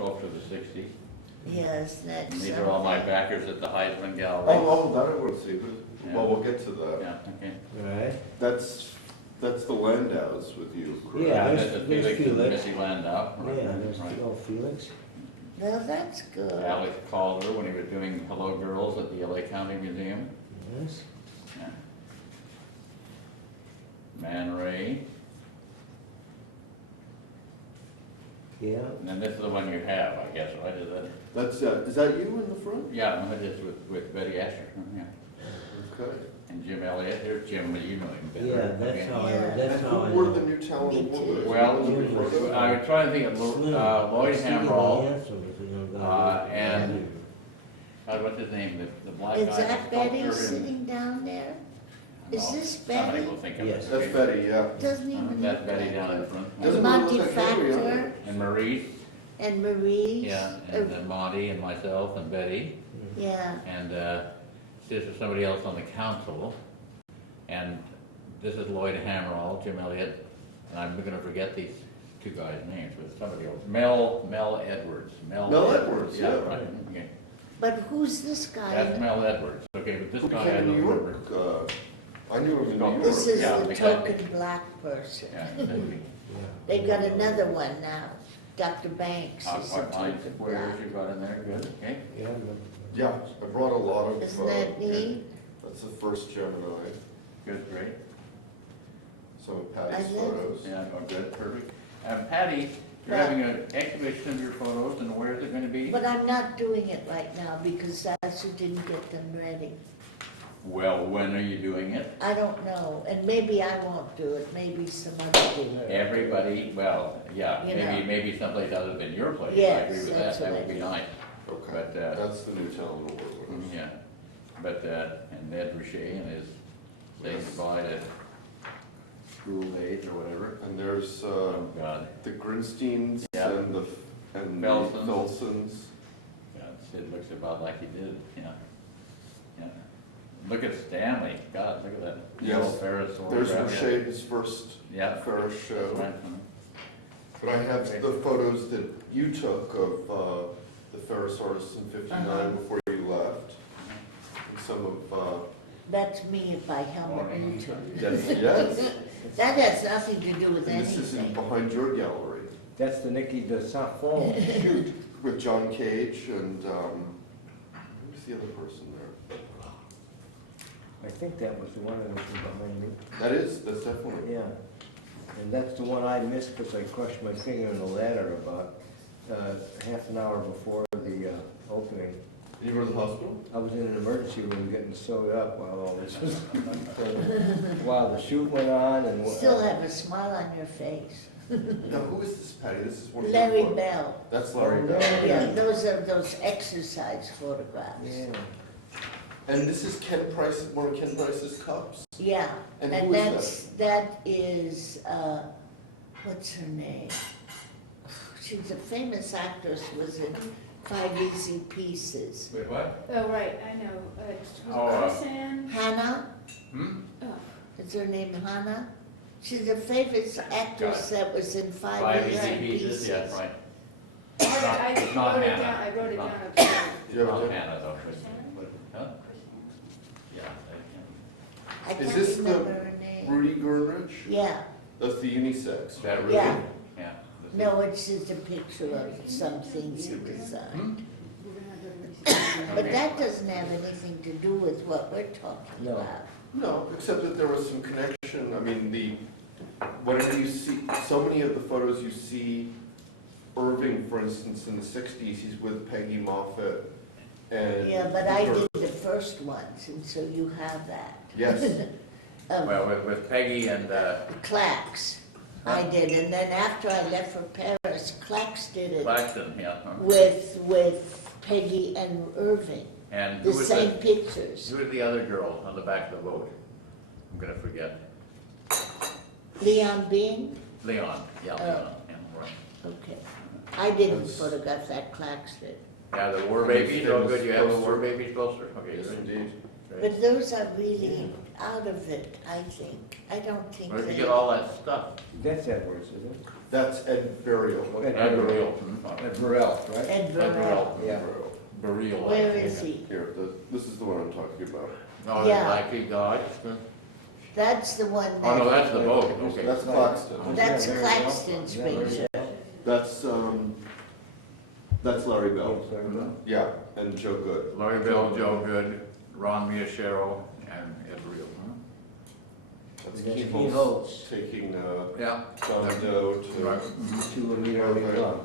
sculpture of the 60s. Yes, that's. And these are all my backers at the Heisman Gallery. Oh, that I want to see, but, Yeah. well, we'll get to that. Yeah, okay. Right. That's the Landau's with you, correct? Yeah, And there's- this is there's Felix and Felix. Missy Landau. Right, Yeah, there's right. oh, Felix. Well, that's good. Alex Calder, when he was doing Hello Girls at the LA County Museum. Yes. Yeah. Man Ray. Yeah. And then this is the one you have, I guess, right? Is that you in the front? Yeah, no, it is with Betty Asher. Yeah. Okay. And Jim Elliott. Here's Jim, you know him better. Yeah, that's how I. Yeah. That's And how I. who were know. the new talent Me too. awards? Well, I was trying to think of Slim. Lloyd Steve Hamroll. Hansen was the young guy. And what's his name? The black guy. Is that Betty sculptor in- sitting down there? Is No, this somebody Betty? will think of Yes. it. That's Betty, yeah. Doesn't even That's look Betty like down in her. front. Doesn't Monty look like Henry, Factor And Maurice, and Marie. yeah, and then Monty and myself and Betty. Yeah, And this is somebody else on the council. And this is Lloyd Hamroll, Jim Elliott, and I'm gonna forget these two guys' names, but somebody else. Mel Edwards. Mel Edwards, yeah. Right, okay. but who's this guy? That's Mel Edwards, okay, but this Who guy I became in don't New remember. York? I knew him in New York. This is Yeah, the exactly. token black person. Yeah, exactly. Yeah. They've got another one now. Dr. Banks is a What line token squares black. you got in there, good, okay? Yeah. Yeah, I brought a lot of. Isn't that neat? That's the first Gemini, Good, great. some of I Patty's love- photos. Yeah, oh, good, perfect. Patty, you're Yeah. having an exhibition of your photos, and where is it gonna be? But I'm not doing it right now because Sasu didn't get them ready. Well, when are you doing it? I don't know, and maybe I won't do it, maybe some other do it. Everybody, well, yeah, You know. maybe someplace other than your place. I Yes, agree with that, that's that what would I be think. nice. Okay, But, that's the new talent award winners. Yeah, but, and Ned Richey and his saying Yes. goodbye to school days or whatever. And there's Oh, God, the Grinsteins Yeah. and the Felsons. Felsons. God, Sid looks about like he did, yeah. Yeah. Look at Stanley, God, look at that. Yes. Neil Ferris There's photograph. Roche, his first Yeah. Ferris show. Right, But I have the photos that you took of the Ferris artists in '59 Uh-huh. before you left. And some of, That's me by Helmut Morning. Newton. yes, That has nothing to do with and this is in anything. behind your gallery That's the Nikki de Saint-Fond shoot. with John Cage and, who's the other person there? I think that was the one that was behind me. That's definitely. Yeah. And that's the one I missed because I crushed my finger in the ladder about half an hour before the opening. You go to the hospital? I was in an emergency room getting sewed up while all this was, while the shoot went on and. Still have a smile on your face. Now, who is this, Patty? This is one of Larry your Bell. That's Larry Oh, Bell. Larry. Yeah, those are those exercise photographs. Yeah. And this is Ken Price, one of Ken Price's cups? Yeah, And and who is that is, what's her name? She's a famous actress, was in Five Easy Pieces. Wait, what? Oh, right, I know. Oh, Roseanne. Hannah, Hmm? Oh, is her name Hannah? She's a famous actress that was in Five Five Easy easy pieces, Pieces. yes, right. I It's not wrote it Hannah. down, I wrote it It's down. not- upstairs. It's Yeah, not yeah. Hannah though, but, huh? Yeah. I Is can't this the remember her name. Rudy Gernrich? Yeah, That's the unisex. Is that Rudy? Yeah. Yeah. no, it's just a picture of some things he Hmm? designed. We're gonna have to research. But that doesn't have anything to do with what we're talking No. about. No, except that there was some connection. I mean, whenever you see, so many of the photos you see, Irving, for instance, in the '60s, he's with Peggy Moffat and. Yeah, but I did the first ones, and so you have that. Yes, Well, with Peggy and, Clax, I did, and then after I left for Paris, Clax did it Claxton, yeah. Huh? with Peggy and Irving, And the who was same pictures. who was the other girl on the back of the boat? I'm gonna forget. Leon Bean? Leon, yeah, Oh. Leon, yeah, right. Okay. I didn't That's- photograph that, Clax did. Yeah, the War Babies, oh good, you have a War Babies poster? Okay, yes good. indeed. Great. But those are really, out of it, I think. I don't think Where'd you they. get all that stuff? That's Edwards, isn't it? That's Ed Burial. Ed Burrell. Ed Burrell, right? Ed Ed Burrell. Burrell. Yeah. Burrell. Where is he? Here, this is the one I'm talking about. Oh, Yeah. like he died? That's the one Oh, no, that, that's the boat, okay. That's Claxton. that's Yeah, Larry Bell. Claxton's Is that Larry picture. Bell? That's Larry Bell. Yes, Larry Bell. Yeah, and Joe Good. Larry Bell, Joe Good, Ron Miashero, and Ed Burrell, That's That's Keen Keen Holtz Holtz. taking Yeah. John Doe to. Right. To Anita Irving Blum.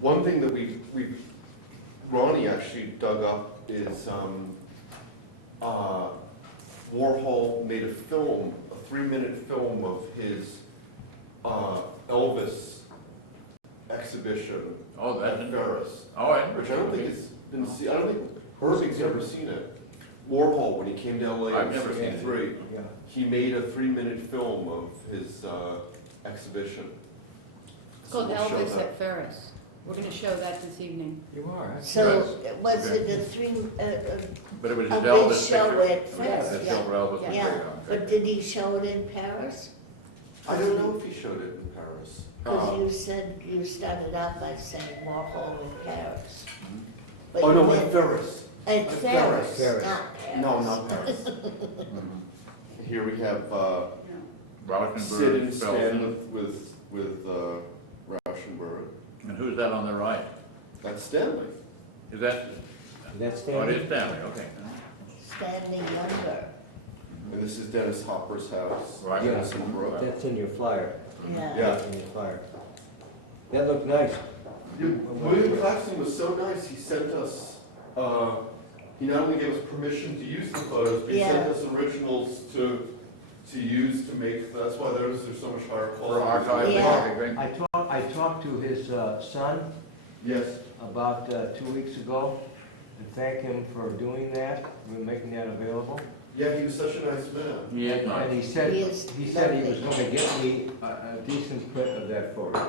One thing that Ronnie actually dug up is, Warhol made a film, a 3-minute film of his, Elvis exhibition Oh, that's at it. Ferris, Oh, Ed. which I don't think it's been seen, I don't think Irving's ever seen it. Warhol, when he came to LA I've in never seen it. '63, Yeah. he made a 3-minute film of his, exhibition. It's called So we'll show Elvis that. at Ferris. We're gonna show that this evening. You are. So, was Okay. it a three, But it was a his big Elvis show picture. at Ferris, It's yeah. over Elvis. Yeah. yeah, but did he show it in Paris? I don't know if he showed it in Paris. Because you said, you started out by saying Warhol in Paris. But Oh, you no, meant- at Ferris. At at Ferris, Ferris. not Paris. No, not Paris. Mhm. Here we have, No. Sid and Rauschenberg, Stan Felsen. with Rauschenberg. And who's that on the right? That's Stanley. Is that, That's oh, it Stanley. is Stanley, okay. Stanley Younger, And this is Dennis Hopper's house. Right. Yeah. Dennis and Brooke. That's in your flyer. yeah. Yeah. That's in your flyer. That looked nice. William Claxton was so nice, he sent us, he not only gave us permission to use the photos, but he sent Yeah. us originals to use to make, that's why they're so much higher For quality. archiving, Yeah. okay, great. I talked to his son Yes. about 2 weeks ago and thanked him for doing that, for making that available. Yeah, he was such a nice man. Yeah, And nice. he said, He is he said he was lovely. gonna get me a decent print of that photo.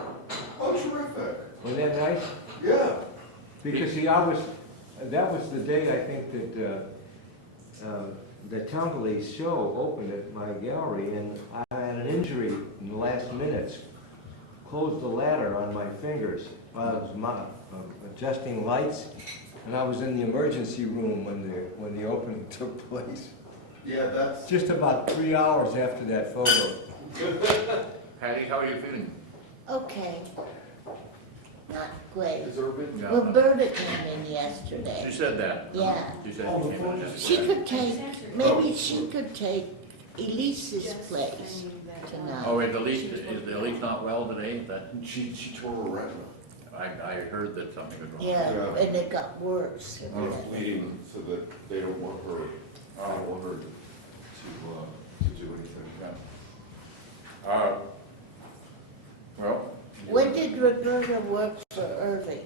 Oh, terrific. Wasn't that nice? Yeah. Because that was the day I think that Templey's show opened at my gallery, and I had an injury in the last minutes. Closed the ladder on my fingers while I was adjusting lights, and I was in the emergency room when the opening took place. Yeah, that's, Just about 3 hours after that photo. Patty, how are you feeling? Okay. Not great. is Irving? Yeah. Roberta came in She yesterday. said that. Yeah. She said Oh, she came in. before She could take, maybe she could take Elise's Just place saying that, tonight. Oh, is Elise not well today? Is that, She tore her retina. I heard that something was wrong. Yeah, Yeah. and it got worse. I was waiting so that they don't want her, I don't want her to do anything. Yeah. Well. When did Roberta work for Irving?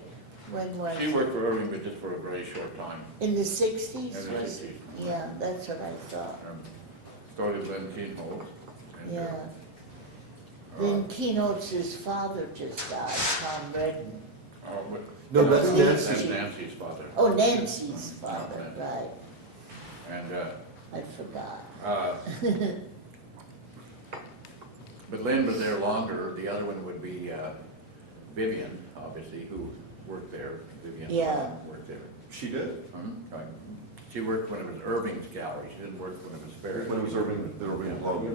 When was She it? worked for Irving, but just for a very short time. In the 60s? In the was 60s. it? Yeah, that's what I thought, Started when Keen Holtz. yeah. Then Keynote's father just died, Tom Redden. No, that's Nancy. That's Nancy's father. Oh, Nancy's father, right, And, I forgot. but Lynn was there longer. The other one would be Vivian, obviously, who worked there. Vivian Yeah. worked there. She did? Right. She worked when it was Irving's gallery. She didn't work when it was Ferris. When it was Irving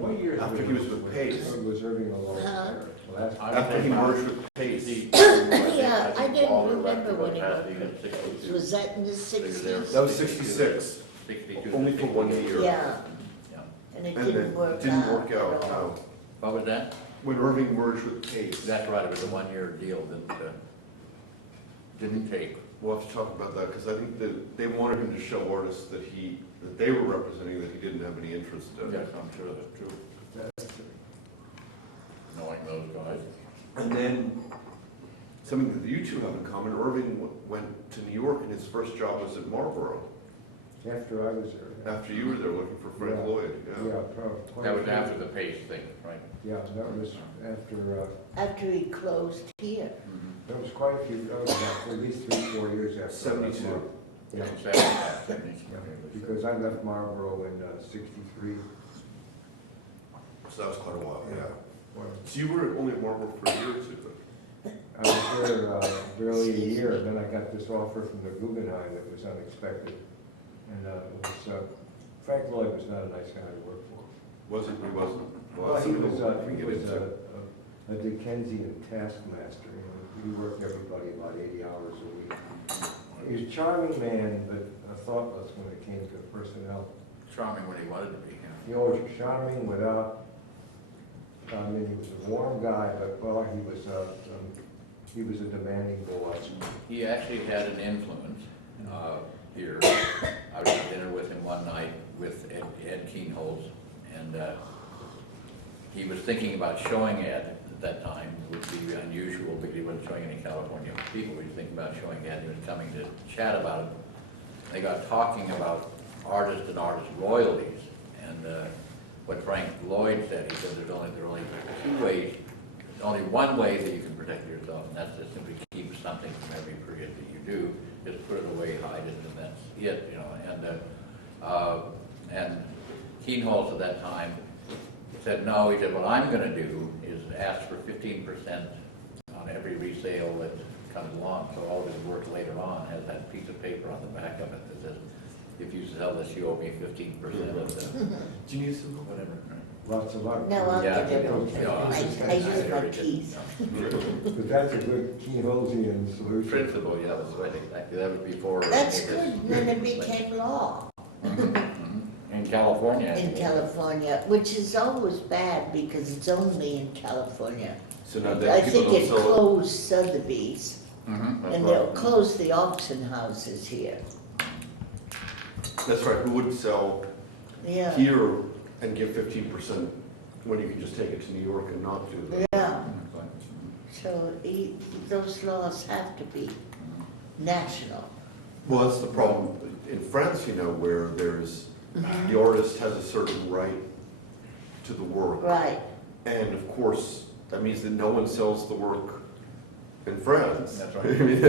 What year? Blum. After he was with Pace. Was Irving alone? Huh? After he merged with Pace. Yeah, I didn't remember when he worked. Was that in the 60s? That was 66, 62. only for 1 year. Yeah, Yeah. and it And didn't it work out. didn't work at out, all. no. What was that? When Irving merged with Pace. That's right, it was a one-year deal, didn't take. We'll have to talk about that, because I think that they wanted him to show artists that they were representing that he didn't have any interest in. Yes, I'm sure that's true. Knowing those guys. And then, something that you two have in common, Irving went to New York, and his first job was at Marlboro, After I was there. after you were there looking for Frank Yeah. Lloyd, yeah. Yeah, probably. That was after the Pace thing, right? Yeah, that was after, After he closed here. that was quite a few, that was at least 3-4 years after. 72. Yeah, In 70, because I left Marlboro in 63. So that was quite a while, yeah. Wow. So you were only at Marlboro for a year or two, then? I was there barely a year, and then I got this offer from the Guggenheim that was unexpected. And it was, Frank Lloyd was not a nice guy to work for. Wasn't, he wasn't? Well, he was Get into a Dickensian taskmaster. You know, he worked everybody about 80 hours a week. He was a charming man, but thoughtless when it came to personnel. Charming when he wanted to be, He always was charming without, I mean, he was a warm guy, but, well, he was a demanding boss. He actually had an influence here. I was at dinner with him one night with Ed Keenholz, and he was thinking about showing Ed at that time. It would be unusual because he wasn't showing any California people. He was thinking about showing Ed. He was coming to chat about it. They got talking about artist and artist royalties, and what Frank Lloyd said, he said there are only two ways, only one way that you can protect yourself, and that's to simply keep something from every period that you do, just put it away, hide it, and that's it, you know. And Keenholz at that time said, no, he said, what I'm going to do is ask for 15% on every resale that comes along, so all his work later on has that piece of paper on the back of it that says, if you sell this, you owe me 15% of the, Do you need some? whatever. Lots of luck. No, I'll Yeah, give it. yeah, I use my keys. But that's a good Keenholzian solution. Principle, yeah, that's right, exactly, that was before. That's good, and then it became law In California. in California, which is always bad because it's only in California. So now I that people think don't it sell it. closed Sotheby's, Mhm. and they'll close the auction houses here. That's right, who would sell Yeah, here and give 15% when you can just take it to New York and not do that? yeah, so those laws have to be national. Well, that's the problem in France, you know, where there's, the artist has a certain right to the work. Right, And of course, that means that no one sells the work in France. That's right. I mean,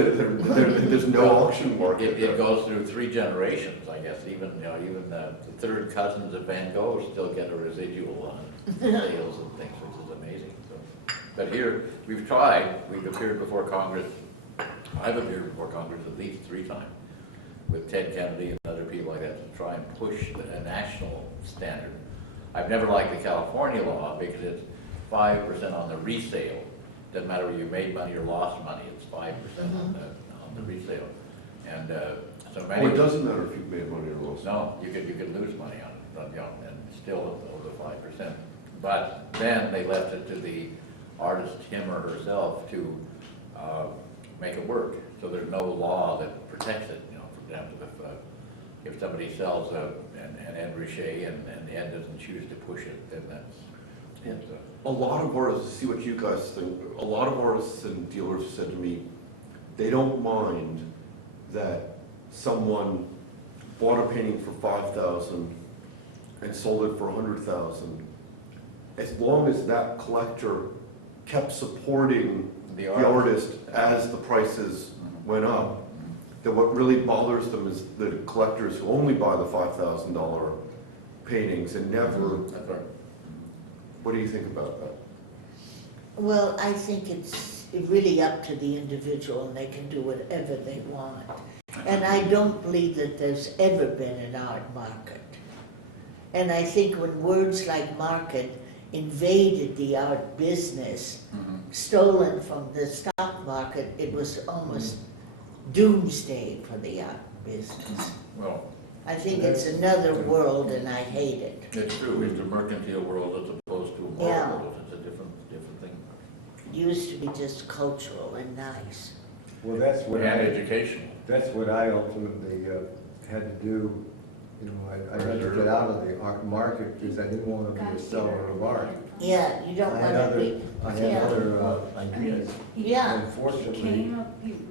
there's no auction market It there. goes through 3 generations, I guess, even, you know, even the third cousins of Van Gogh still get a residual on sales and things, which is amazing, so. But here, we've appeared before Congress, I've appeared before Congress at least 3 times with Ted Kennedy and other people like that to try and push a national standard. I've never liked the California law because it's 5% on the resale. Doesn't matter whether you made money or lost money, it's 5% on the resale. And so many. Well, it doesn't matter if you've made money or lost. No, you could lose money on it, you know, and still owe the 5%. But then they left it to the artist, him or herself, to make it work. So there's no law that protects it. You know, for example, if somebody sells an Ed Richet and Ed doesn't choose to push it, then that's it. A lot of artists, see what you guys think, a lot of artists and dealers have said to me, they don't mind that someone bought a painting for $5,000 and sold it for $100,000, as long as that collector kept supporting the artist as the prices went up. That what really bothers them is the collectors who only buy the $5,000 paintings and never. That's right. What do you think about that? well, I think it's really up to the individual and they can do whatever they want. And I don't believe that there's ever been an art market. And I think when words like market invaded the art business, stolen from the stock market, it was almost doomsday for the art business. Well, I think it's another world and I hate it. it's true, it's a mercantile world as opposed to a moral Yeah. world. It's a different thing. It used to be just cultural and nice. Well, that's what And I, educational. that's what I ultimately had to do. You know, I had to get out of the art market because I didn't want to be a seller of art. Yeah, you don't I want had to be, I had yeah. other ideas. Yeah. Unfortunately,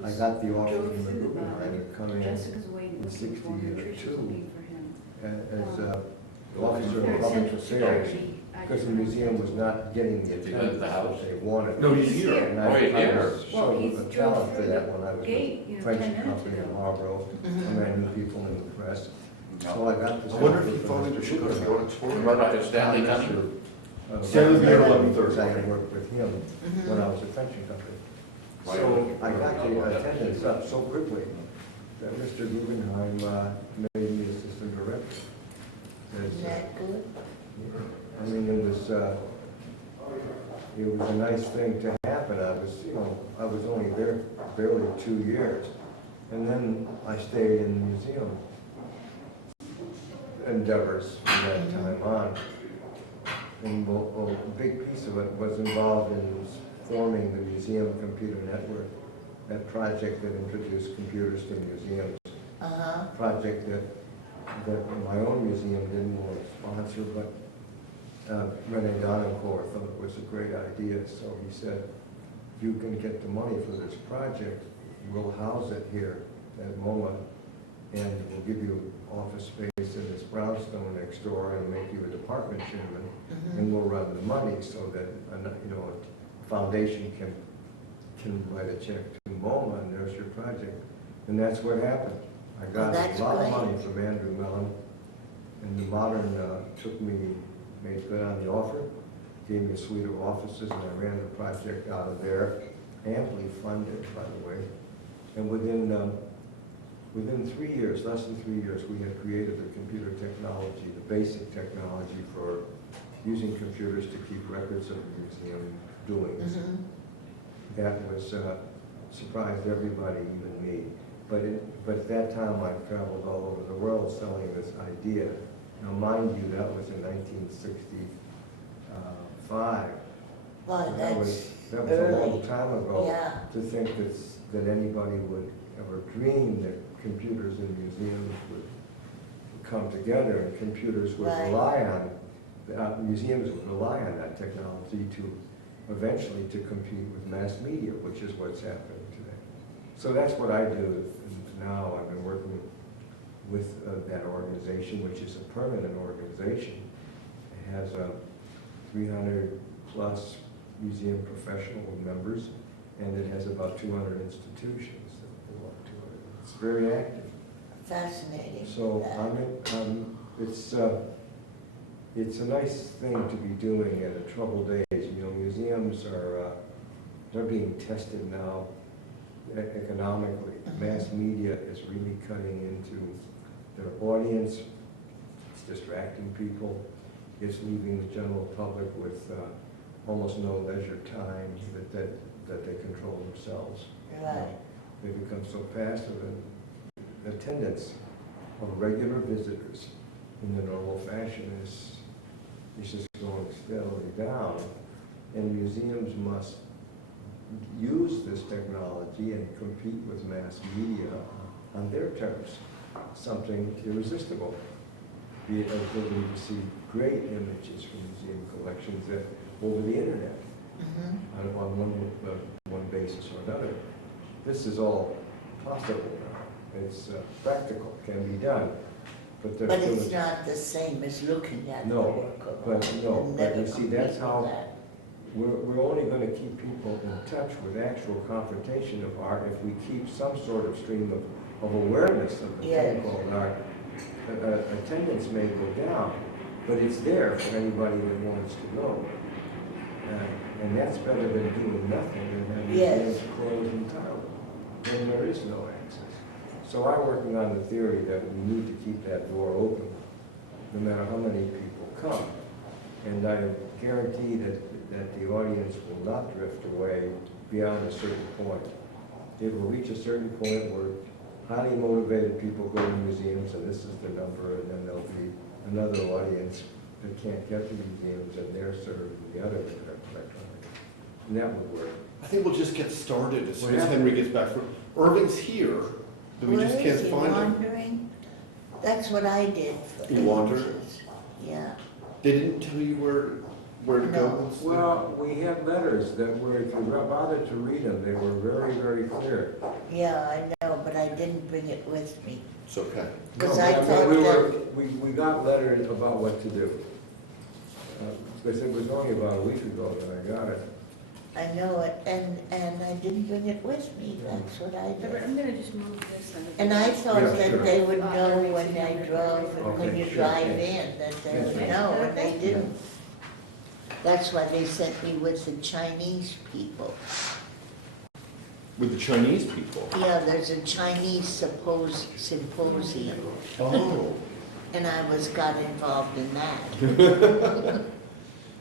I got the offer from the Guggenheim to come in in 62 as officer of public affairs because the museum was not getting the Is he attendance at the house? that they wanted. No, he's here. And Oh, he's I here. was Well, so he's a drove talent for through that the when I was gate, with a 10 French minutes company in ago. Marlboro. I knew people in the press. So I got this. I wonder offer if he from finally the should go to the Guggenheim. auditorium. What about Stanley coming? Stanley's there I 11:30. worked with him when I was at Frenching Company. Right. So I got the attendance up so quickly that Mr. Guggenheim made me assistant director. Isn't that good? I mean, it was a nice thing to happen. I was only there barely 2 years. And then I stayed in the museum endeavors from that time on. And a big piece of it was involved in forming the Museum Computer Network, that project that introduced computers to museums. Project that my own museum didn't want to sponsor, but Rene Donencourt thought it was a great idea, so he said, if you can get the money for this project, we'll house it here at MoMA, and we'll give you office space in this brownstone next door and make you a department chairman, and we'll run the money so that, a foundation can write a check to MoMA, and there's your project. And that's what happened. I got that's a lot great. of money from Andrew Mellon, and the Modern made good on the offer, gave me a suite of offices, and I ran the project out of there, amply funded, by the way. And within 3 years, less than 3 years, we had created the computer technology, the basic technology for using computers to keep records of museum doings. That was surprised everybody, even me. But at that time, I traveled all over the world selling this idea. Now, mind you, that was in 1965. Well, That was that's a long early. time ago. Yeah. To think that anybody would ever dream that computers in museums would come together and computers would Right. rely on, museums would rely on that technology to eventually to compete with mass media, which is what's happening today. So that's what I do now. I've been working with that organization, which is a permanent organization. It has 300 plus museum professional members, and it has about 200 institutions that belong to it. It's very active. Fascinating. So it's a nice thing to be doing at a troubled age. Museums they're being tested now economically. Mass media is really cutting into their audience. It's distracting people. It's leaving the general public with almost no leisure time that they control themselves. Right. They become so passive, and attendance of regular visitors in the normal fashion is just going steadily down. And museums must use this technology and compete with mass media on their terms, something irresistible. Be it ability to see great images from museum collections over the internet on one basis or another. This is all possible now. It's practical, can be done. But it's not the same as looking at the work of art. You'll never but you see, that's compete how with that. we're only going to keep people in touch with actual confrontation of art if we keep some sort of stream of awareness of the thing called art. Attendance may go down, but it's there for anybody that wants to go. And that's better than doing nothing and having museums closed entirely. Then there is no access. So I'm working on the theory that we need to keep that door open, no matter how many people come. And I guarantee that the audience will not drift away beyond a certain point. It will reach a certain point where highly motivated people go to museums, and this is the number, and then there'll be another audience that can't get to museums, and they're served the other electronic. And that would work. I think we'll just get started as soon as What Henry gets back from, Irving's here, but we just can't find him. Wandering? That's what I did for You wandered? ages. Yeah. They didn't tell you where to go? No. Well, we had letters that were, if you bothered to read them, they were very, very clear. Yeah, I know, but I didn't bring it with me. It's okay. Because No, I but thought we got letters about what to do. Because it was only about a week ago that I got it. I know it, and I didn't bring it with me. That's what I Everett, did. I'm gonna just move this. And I thought Yeah, that sure. they would know when I drove and when Okay, you sure, drive thanks. in, that they Yes, would ma'am. know, and they didn't. That's why they sent me with the Chinese people. With the Chinese people. Yeah, there's a Chinese symposium, Oh. and I got involved in that.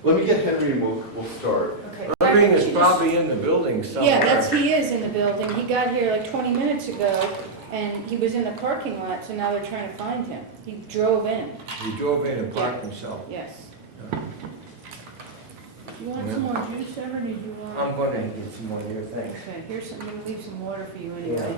Let me get Henry and we'll start. Okay. Irving is Just- probably in the building somewhere. Yeah, he is in the building. He got here like 20 minutes ago, and he was in the parking lot, so now they're trying to find him. He drove in, He drove in and parked himself. yes. You want some more juice, Ever, or did you want? I'm gonna get some more here, thanks. Okay, here's some, I'm gonna leave some water for you anyway.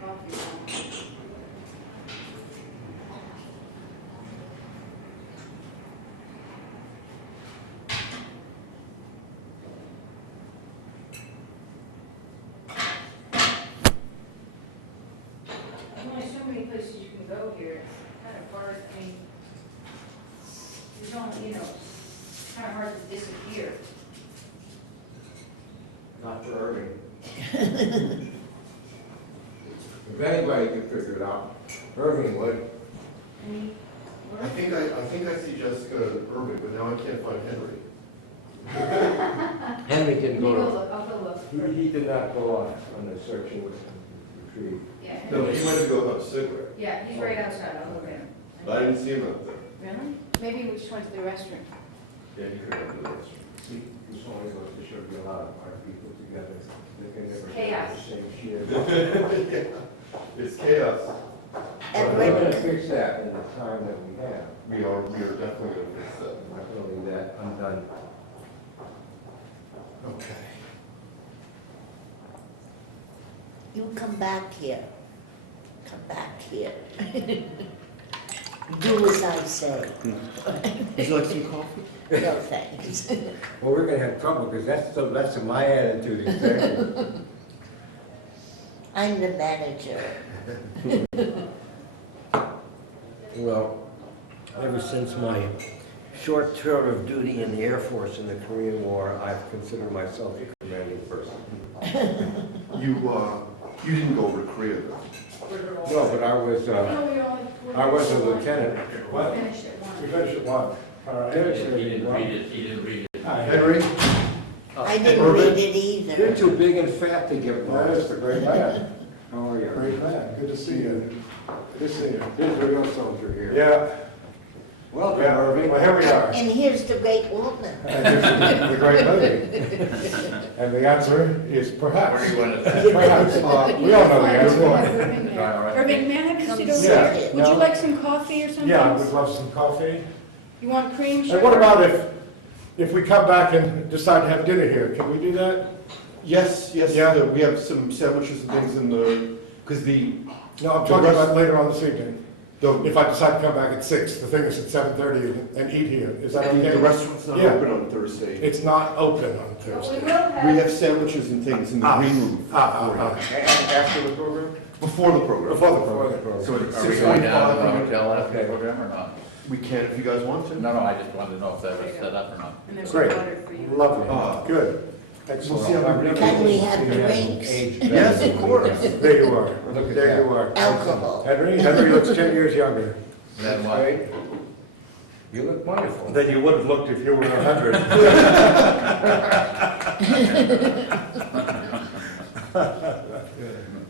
Coffee. There's only so many places you can go here, it's kind of hard, I mean, there's only, it's kind of hard to disappear. Not for Irving. If anybody could figure it out, Irving would. Any, I think I see Jessica Irving, but now I can't find Henry. Henry didn't Let me go go look, I'll go look. to, he did not go on the search and retrieve. Yeah, No, he went to go have a cigarette. yeah, he's right outside, I'll look at him. I didn't see him out there. Really? Maybe we just went to the restroom. Yeah, he could have done See, this only goes to show you a lot of our people together. They can never Chaos. have the same shit. this. It's chaos. But And we're gonna when, fix that in the time that we have. We are definitely going to fix that. Not only that, I'm done. Okay. you come back here, come back here. Do as I say. Would you like some coffee? No, thanks. Well, we're gonna have trouble, because that's my attitude exactly. I'm the manager. Well, ever since my short tour of duty in the Air Force in the Korean War, I've considered myself a commanding person. You didn't go over to Korea though. No, but I was a lieutenant. What? Finished at We 1. finished at 1. All right. He didn't read it, he didn't read it. Hi. Henry? I didn't Irving? read it You're either. too big and fat to get That is lost. the great man. How are you? Great man. Good to see you. Good to see you. Here's the real soldier here. Yeah. Welcome, Yeah. Irving. Well, here we are. And here's the great woman. And this is the great lady. And the answer is perhaps. Where do you want to? Perhaps. We all know the answer. Irving, All right. Irving, may I have you sit over Yeah. here? Would you like some coffee or something? Yeah, I would love some coffee. You want cream, sugar? And what about if we come back and decide to have dinner here? Can we do that? Yes, Yeah. we have some sandwiches and things in the, because the No, I'm The talking rest- about later on this evening. The, If I decide to come back at 6, the thing is at 7:30 and eat here. Is that okay? the restaurant's not Yeah. open on Thursday. It's not open on But we Thursday. will have. We have sandwiches and things in the green room. After the program? Before the program. Before the Before the program. program. So it's Are we going down to the 6:45. hotel after the program or not? We can if you guys want to. No, I just wanted to know if that was set up or not. And there's Great. water for you. Lovely, Ah. good, We'll see excellent. how many Can we people- have drinks? Yes, of course. There you are, Look at there that. you are. Alcohol. Henry looks 10 years younger Then That's what? great. You look wonderful. than you would have looked if you were 100.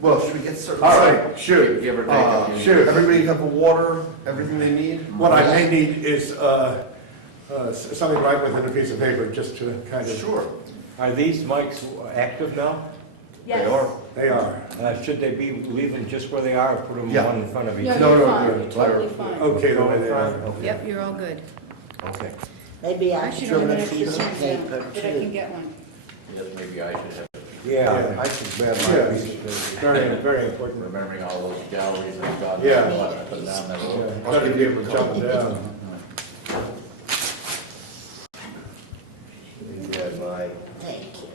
Well, should we get started? All right, shoot. Give or take a few. Shoot. Everybody have a water, everything they need? What I may need is something to write with in a piece of paper, just to kind of... Sure. Are these mics active now? Yes. They are. Should they be, leave them just where they are, or put them Yeah. one in front of each No, other? No, you're no, fine, you're you're totally fine. Okay, the way they are. Okay. Yep, you're all good. Okay. Maybe I I'll should show have a an extra piece of pen, paper but I can too. get one. Yes, maybe I should have, Yeah, I should grab my Yeah. piece of paper. Very, very important. remembering all those galleries and God, Yeah. what I put down that Yeah, road. Gotta be able to jump down. Grab my- Thank you.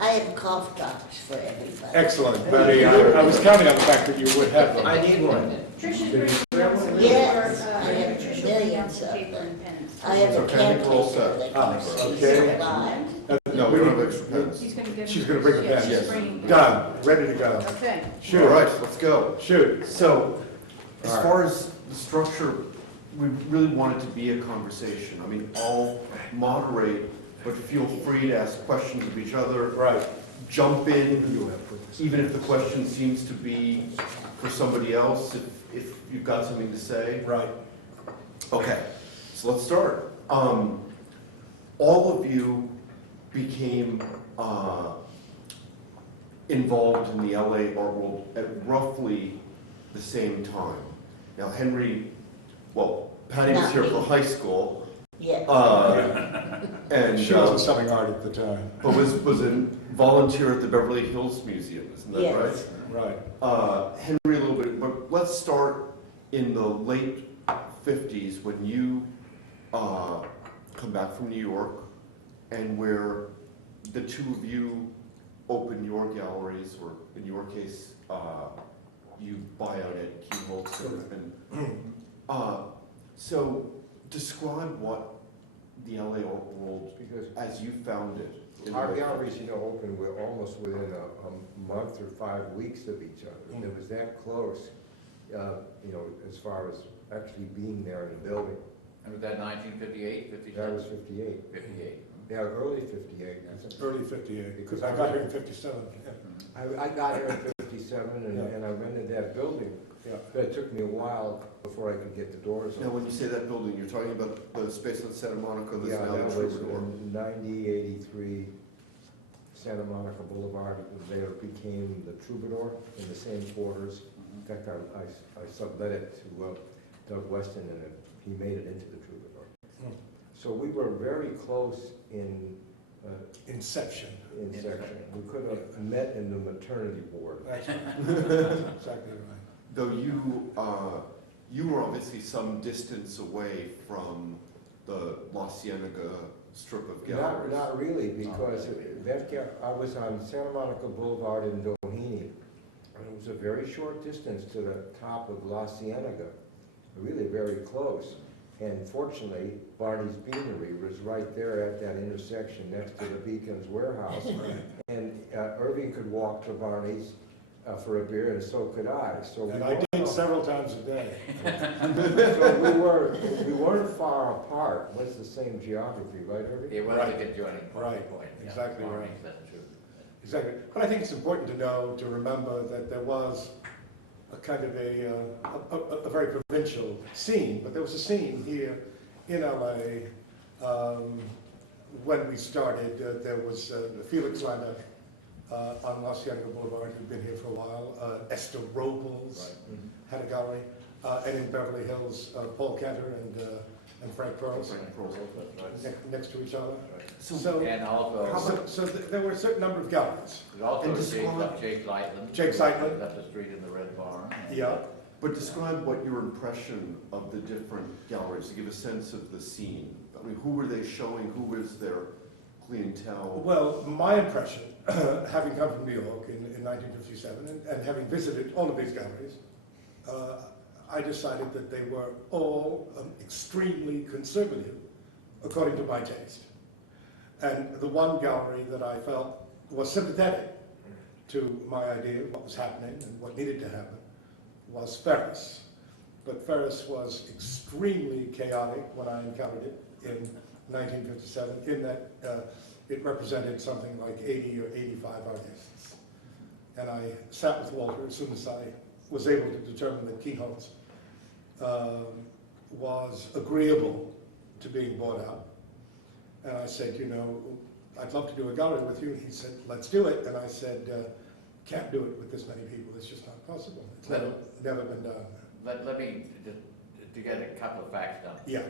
I have cough drops for everybody. Excellent, Betty. I was counting on the fact that you would have them. I need one. Tricia's Did you bringing grab up some one? Yes, paper, I have Tricia millions pens the of paper them. and pens. I have a Okay, I think pen we're all taker set. that Ah, comes okay. No, we don't have extra pens. He's gonna get. She's gonna bring the Yeah, pens. she's Yes. bringing them. Done, ready to go. Okay. All Shoot, right, let's go. shoot. So, as All right. far as the structure, we really want it to be a conversation. I mean, I'll moderate, but feel free to ask questions of each other. Right. Jump in, even if the question seems to be for somebody else, if you've got something to say. Right. Okay, so let's start. All of you became involved in the LA art world at roughly the same time. Now, Henry, well, Patty was Not here me. for high school, Yeah. and She wasn't selling art at the time. but was a volunteer at the Beverly Hills Museum, isn't that Yes. right? Right. Henry, a little bit, but let's start in the late 50s when you come back from New York and where the two of you open your galleries, or in your case, you buy out at G.E.L. So describe what the LA art world, Because as you found it. in the our late galleries, open with almost within a month or 5 weeks of each other. It was that close, as far as actually being there in the building. And was that 1958, 57? That was 58. 58. Yeah, early 58. Early 58, because I got here in 57. Yeah. I got here in 57 and I rented that building. Yeah. But it took me a while before I could get the doors Now, open. when you say that building, you're talking about the space on Santa Monica that's Yeah, now that the was Troubadour. in 9083 Santa Monica Boulevard. There became the Troubadour in the same quarters. In fact, I sublet it to Doug Weston, and he made it into the Troubadour. Hmm. So we were very close in Inception. section. We could have met in the maternity ward. That's right. Exactly right. Though you were obviously some distance away from the La Cienega strip of galleries. Not really, because I was on Santa Monica Boulevard in Doheny, and it was a very short distance to the top of La Cienega, really very close. And fortunately, Barney's Beanery was right there at that intersection next to the Beacon's warehouse. And Irving could walk to Barney's for a beer, and so could I. So And I did several times a day. So we weren't far apart. What's the same geography, right, Irving? It was Right. a good joining Right. point. Yeah. Exactly Barney's, right. That's true. Exactly. But I think it's important to know, to remember that there was a kind of a very provincial scene, but there was a scene here in LA when we started. There was Felix Lander on La Cienega Boulevard, who'd been here for a while. Esther Robles had a gallery. And in Beverly Hills, Paul Cantor and Frank Pearls Frank Pearls, that's right. next to each other. So, So, And also, there were a certain number of galleries. there's also And Jake describe- Lightland. Jake Zeitlin. Up the street in the Red Barn. Yeah. but describe what your impression of the different galleries, to give a sense of the scene. I mean, who were they showing? Who was their clientele? Well, my impression, having come from New York in 1957 and having visited all of these galleries, I decided that they were all extremely conservative, according to my taste. And the one gallery that I felt was sympathetic to my idea of what was happening and what needed to happen was Ferris. But Ferris was extremely chaotic when I encountered it in 1957, in that it represented something like 80 or 85 artists. And I sat with Walter as soon as I was able to determine that Keyholes was agreeable to being bought out. And I said, I'd love to do a gallery with you. And he said, let's do it. And I said, can't do it with this many people. It's just not possible. It's never been done. Let me, just to get a couple of facts down. Yeah.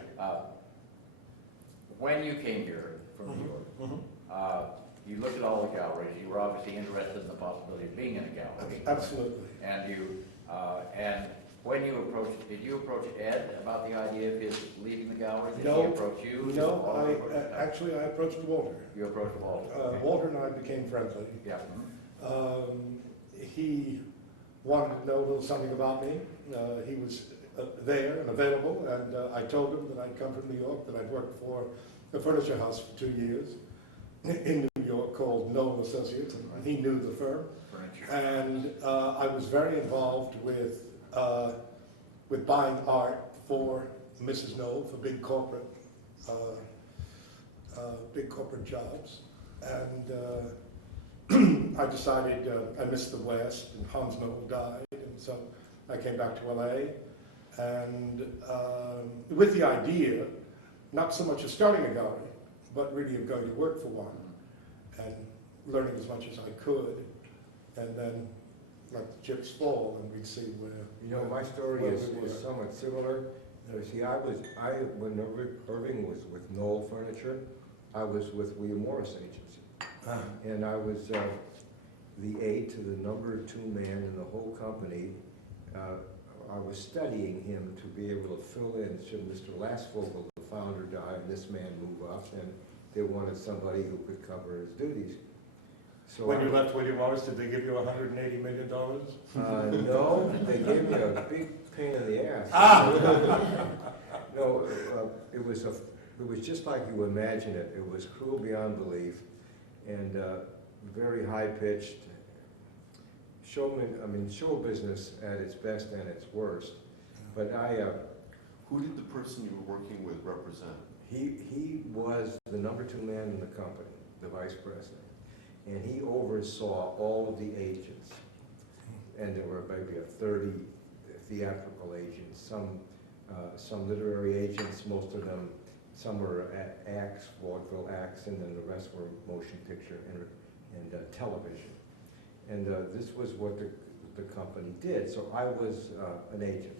When you came here from New York, you looked at all the galleries. You were obviously interested in the possibility of being in a gallery. Absolutely. And when you approached, did you approach Ed about the idea of his leaving the gallery? Did No. he approach you? No, actually I approached Walter. You approached Walter? Okay. Walter and I became friendly. Yeah. He wanted to know a little something about me. He was there and available, and I told him that I'd come from New York, that I'd worked for a furniture house for 2 years in New York called Knoll Associates, and he knew the firm. Furniture. And I was very involved with buying art for Mrs. Knoll for big corporate jobs. And I decided I missed the West, and Hans Knoll died, and so I came back to LA, and with the idea, not so much of starting a gallery, but really of going to work for one, and learning as much as I could, and then let the chips fall, and we'd see where. You know, my story where is we were. somewhat similar. See, when Irving was with Knoll Furniture, I was with William Morris Agency. And I was the aide to the number 2 man in the whole company. I was studying him to be able to fill in should Mr. Lastfogel, the founder, die and this man move up, and they wanted somebody who could cover his duties. So When you left William Morris, did they give you $180 million? no, they gave me a big pain in the ass. No, it was just like you imagine it. It was cruel beyond belief, and very high-pitched. Show business at its best and its worst. But Who did the person you were working with represent? he was the number 2 man in the company, the vice president, and he oversaw all of the agents. And there were maybe 30 theatrical agents, some literary agents, most of them. Some were acts, vaudeville acts, and then the rest were motion picture and television. And this was what the company did. So I was an agent,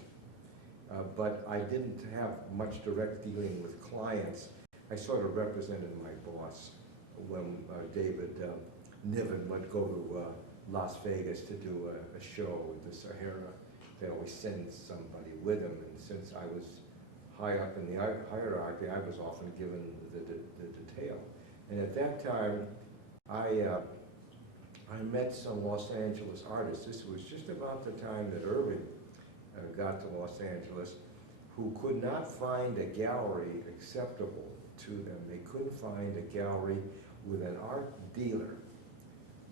but I didn't have much direct dealing with clients. I sort of represented my boss when David Niven would go to Las Vegas to do a show with the Sahara. They always send somebody with him, and since I was high up in the hierarchy, I was often given the detail. And at that time, I met some Los Angeles artists. This was just about the time that Irving got to Los Angeles, who could not find a gallery acceptable to them. They couldn't find a gallery with an art dealer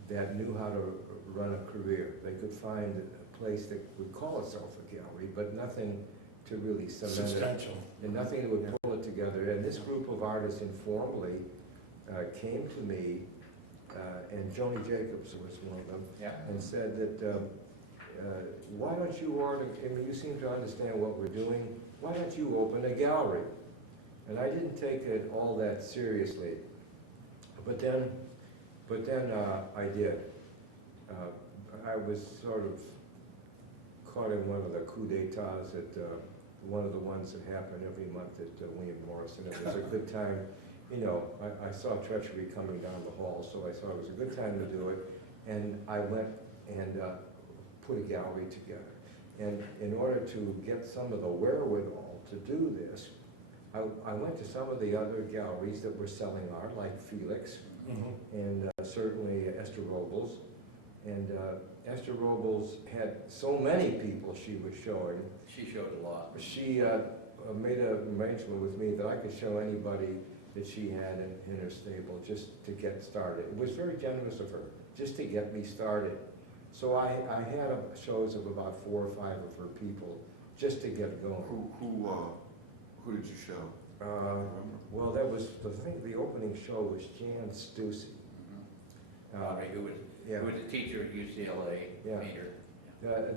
that knew how to run a career. They could find a place that would call itself a gallery, but nothing to really cement it. Substantial. And nothing that would pull it together. And this group of artists informally came to me, and Joni Jacobs was one of them, Yeah. and said that, why don't you you seem to understand what we're doing, why don't you open a gallery? And I didn't take it all that seriously. But then I did. I was sort of caught in one of the coups d'etats at one of the ones that happen every month at William Morris, and it was a good time. You know, I saw treachery coming down the hall, so I thought it was a good time to do it, and I went and put a gallery together. And in order to get some of the wherewithal to do this, I went to some of the other galleries that were selling art, like Felix, and certainly Esther Robles. And Esther Robles had so many people she was showing. She showed a lot. She made an arrangement with me that I could show anybody that she had in her stable just to get started. It was very generous of her, just to get me started. So I had shows of about 4 or 5 of her people just to get going. Who did you show? Well, that was the opening show was Jan Stussy. Who was a teacher at UCLA, Yeah. painter.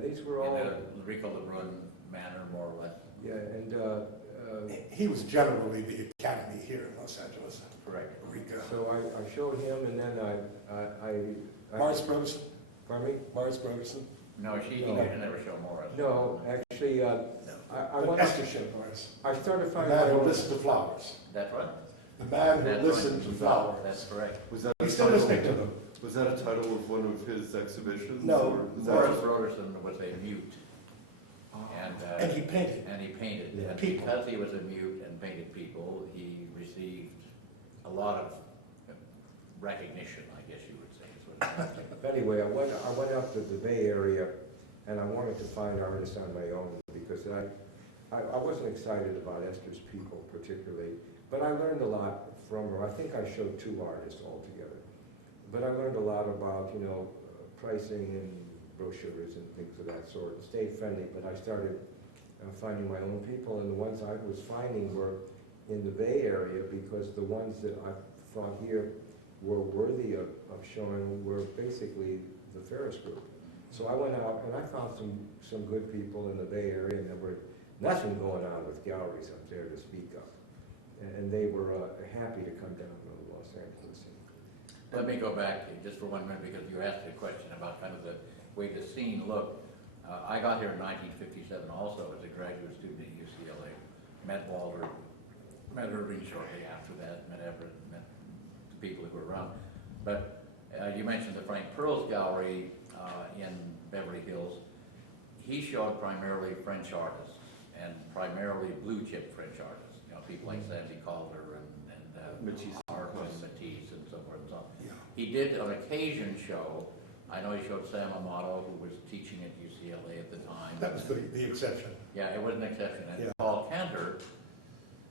These were all, In the Rico Lebrun manner, more or less. yeah, and He was generally the academy here in Los Angeles. Correct. Rico. so I showed him, and then I Morris Broderson? pardon me? Morris Broderson? No, he No. could never show Morris. No, actually, I But went Esther showed Morris. I started The finding man who out. listened to flowers. That's right. The man who That's listened right. to flowers. That's correct. Was that He's a still title? listening to them. Was that a title of one of his exhibitions? No, or was that Morris just- Broderson was a mute, And he painted. and he painted. Yeah. And People. because he was a mute and painted people, he received a lot of recognition, I guess you would say. Is what it is. But anyway, I went out to the Bay Area, and I wanted to find artists on my own because I wasn't excited about Esther's people particularly, but I learned a lot from her. I think I showed 2 artists altogether. But I learned a lot about, pricing and brochures and things of that sort. Stayed friendly, but I started finding my own people, and the ones I was finding were in the Bay Area, because the ones that I thought here were worthy of showing were basically the Ferris group. So I went out and I found some good people in the Bay Area, and there were nothing going on with galleries up there to speak of. And they were happy to come down to Los Angeles. Let me go back just for 1 minute, because you asked a question about kind of the way the scene looked. I got here in 1957 also as a graduate student at UCLA. Met Walter, met Irving shortly after that, met Everett, met the people who were around. But you mentioned the Frank Pearl's gallery in Beverly Hills. He showed primarily French artists, and primarily blue chip French artists. People like Sandy Calder and Matisse. Matisse and so forth and so on. Yeah. He did on occasion show, I know he showed Sam Amato, who was teaching at UCLA at the time. That was the exception. Yeah, it was an exception. And Yeah. Paul Cantor,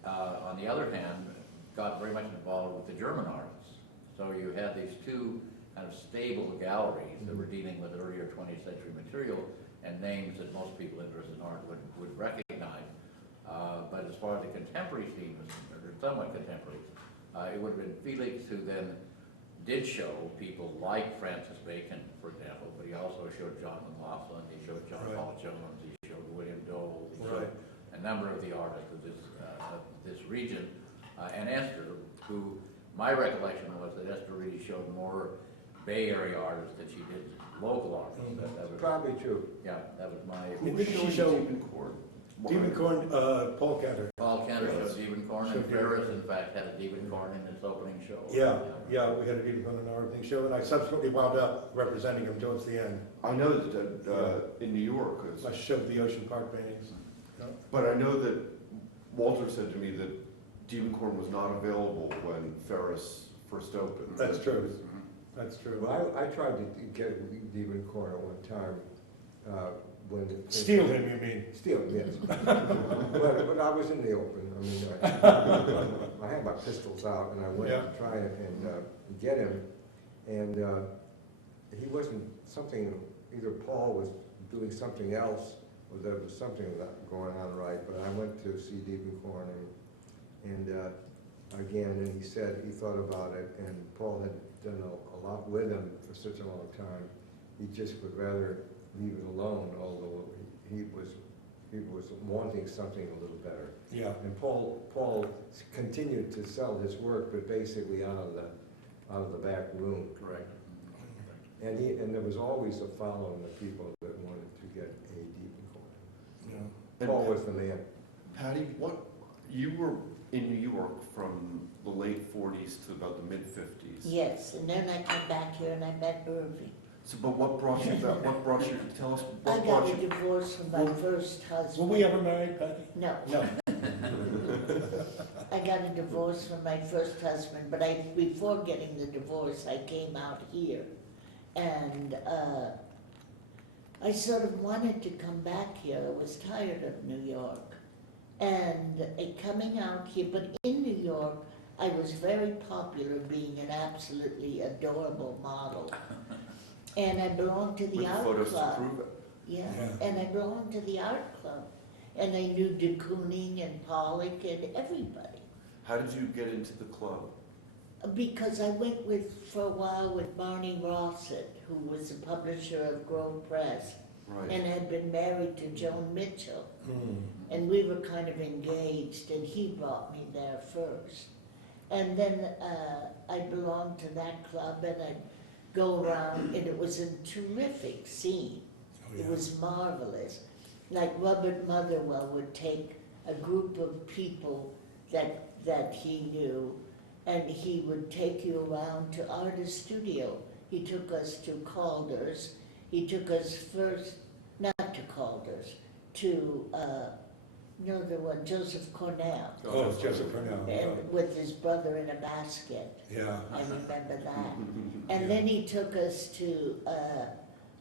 on the other hand, got very much involved with the German artists. So you had these 2 kind of stable galleries that were dealing with earlier 20th century material and names that most people interested in art would recognize. But as far as the contemporary scene was concerned, or somewhat contemporary, it would have been Felix, who then did show people like Francis Bacon, for example, but he also showed John McLaughlin, he showed John Right. Paul Jones, he showed William Dole, he Right. showed a number of the artists of this region, and Esther, who my recollection was that Esther really showed more Bay Area artists than she did local artists. Mhm. That was, Probably true. yeah, that was my. Who did she show? Diebenkorn. Diebenkorn, Paul Cantor. Paul Cantor showed Diebenkorn, and Showed Ferris, Diebenkorn. in fact, had a Diebenkorn in its opening show. Yeah, we had a Diebenkorn in our opening show, and I subsequently wound up representing him towards the end. I know that in New York, I showed the Ocean Park paintings. Yeah. but I know that Walter said to me that Diebenkorn was not available when Ferris first opened. That's true. Mhm. That's true. Well, I tried to get Diebenkorn at one time, when. Steal him, you mean? Steal him, yes. But I was in the open. I mean, I had my pistols out, and I went Yeah. to try and get him. And he wasn't either Paul was doing something else, or there was something going on right. But I went to see Diebenkorn, and again, and he said he thought about it, and Paul had done a lot with him for such a long time. He just would rather leave it alone, although he was wanting something a little better. Yeah. And Paul continued to sell his work, but basically out of the back room. Correct. And there was always a following of people that wanted to get a Diebenkorn. Yeah. And Paul was the man. Patty, you were in New York from the late 40s to about the mid 50s. Yes, and then I came back here and I met Irving. So, but what brought you back? What brought you? Tell us I what got brought a you. divorce from my first husband. Were we ever married, Patty? No, No. I got a divorce from my first husband, but before getting the divorce, I came out here. And I sort of wanted to come back here. I was tired of New York. And coming out here, but in New York, I was very popular, being an absolutely adorable model. And I belonged to the With art photos to club. prove it. Yeah, Yeah. and I belonged to the art club. And I knew de Kooning and Pollock and everybody. How did you get into the club? Because I went for a while with Barney Rossett, who was the publisher of Grove Press, Right. and had been married to Joan Mitchell. Hmm. And we were kind of engaged, and he brought me there first. And then I belonged to that club, and I'd go around, and it was a terrific scene. Oh, It yeah. was marvelous. Like Robert Motherwell would take a group of people that he knew, and he would take you around to Artist Studio. He took us to Calder's. He took us first, not to Calder's, to the one, Joseph Cornell, Oh, it's Joseph Cornell. and with his brother in a basket. Yeah. I remember that. And then he took us to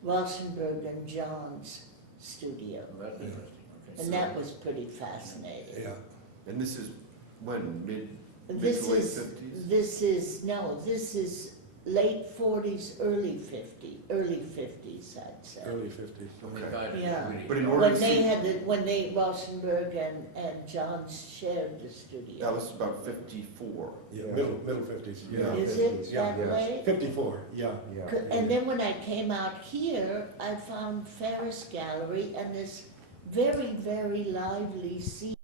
Rauschenberg and John's studio. Well, that's interesting, and that was pretty fascinating. Yeah. And this is when, mid This to late is, 50s? this is late 40s, early 50s, I'd say. Early 50s. Okay. God, Yeah. really- But in order When to they see, had when Rauschenberg and Johns shared the studio. that was about 54. Yeah, Yeah. middle 50s. Yeah. Is it Yeah, that yes. late? 54, yeah. Yeah. And then when I came out here, I found Ferris Gallery and this very, very lively scene